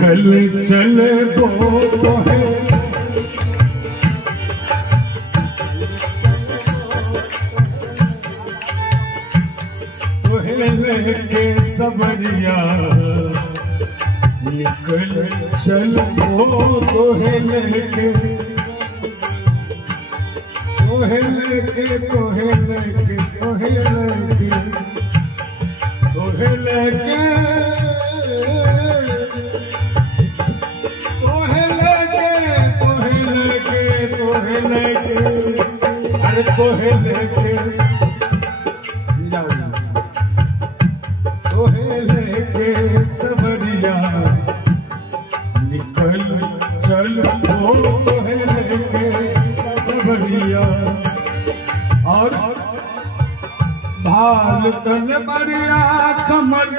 कल चले दो तो है लेके सबरिया निकल चलो तो है लेके तो है लेके तो है लेके तो है लेके तो है लेके तो है लेके तो है लेके अरे तो है लेके तो है लेके सबरिया निकल चलो तो है लेके सबरिया और भाल तन बरिया कमर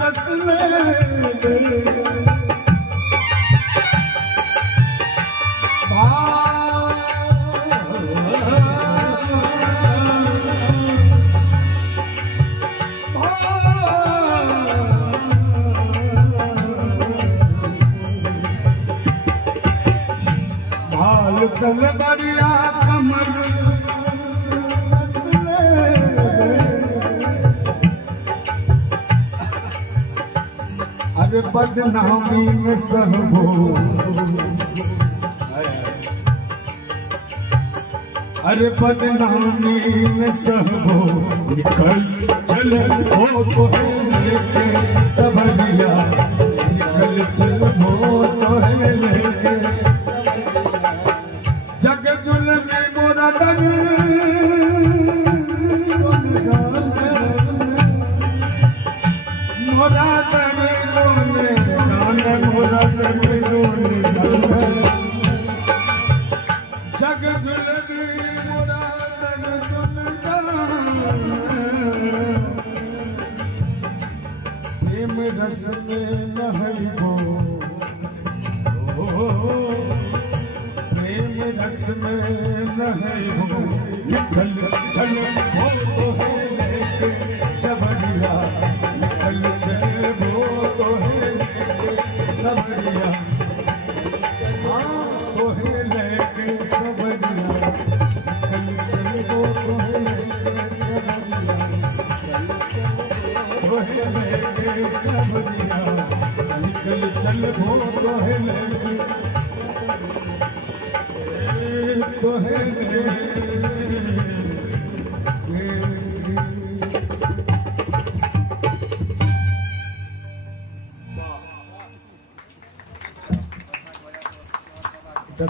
कसले कल बरिया कमर अरे बदनामी में सहबो अरे बदनामी में सहबो निकल चलो तो है लेके सबरिया निकल चलो तो है लेके मोरा तन मोरा तन दोने जाने मोरा तन दोने जग जुलमी मोरा तन प्रेम रस में नहइबो रस में नहीं हो निकल चलो तो है लेके सबरिया निकल चलो तो है लेके सबरिया तो है लेके सबरिया निकल चलो तो है लेके सबरिया तो है लेके सबरिया निकल चलो तो है लेके तो है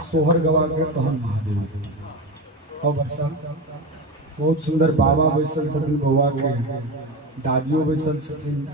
सोहर गवा के तो हम महादेव और बरसा बहुत सुंदर बाबा बैसल छथिन बउआ के दादियों बैसल छथिन